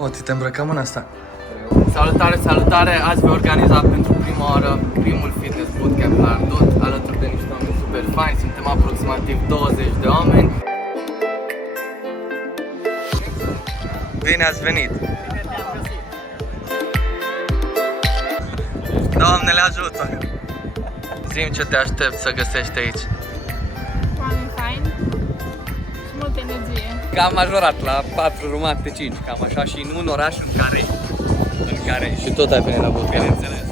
O, te îmbrăcăm în asta. Salutare, salutare! Azi voi organiza pentru prima oară primul fitness bootcamp la Ardut, alături de niște oameni super faini. Suntem aproximativ 20 de oameni. Bine ați venit! Doamne le ajută! Zi-mi ce te aștepți să găsești aici. Oameni faini și multă energie. Cam majorat la 4:05, cam așa, și în un oraș în care și tot ai venit la bootcamp, bineînțeles.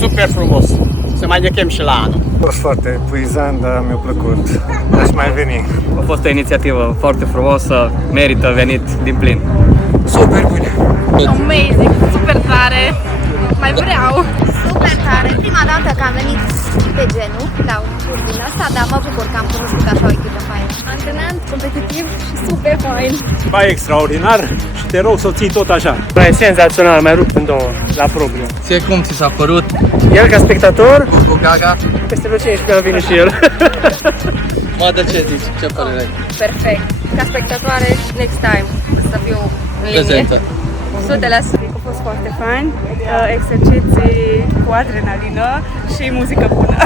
Super frumos! Să mai dechem și la anul. A fost foarte puizant, dar mi-a plăcut. Aș mai veni. A fost o inițiativă foarte frumoasă, merită venit din plin. Super bune! Amazing, super tare. Mai vreau. Super super tare. Prima dată că am venit pe genul la un tur din ăsta, dar mă bucur că am cunoscut așa o echipă faină. Antrenant, competitiv și super fain. Ba extraordinar și te rog să o ții tot așa. E senzațional, mai rupt în două la propriu. Ție cum ți s-a părut? El ca spectator, Cu Gaga? peste vreo 15 ani vine și el. Mă, de ce zici? Ce părere ai? Perfect. Ca spectatoare, next time să fiu în linie. Prezentă. 100%. A fost foarte fain, exerciții cu adrenalină și muzică bună.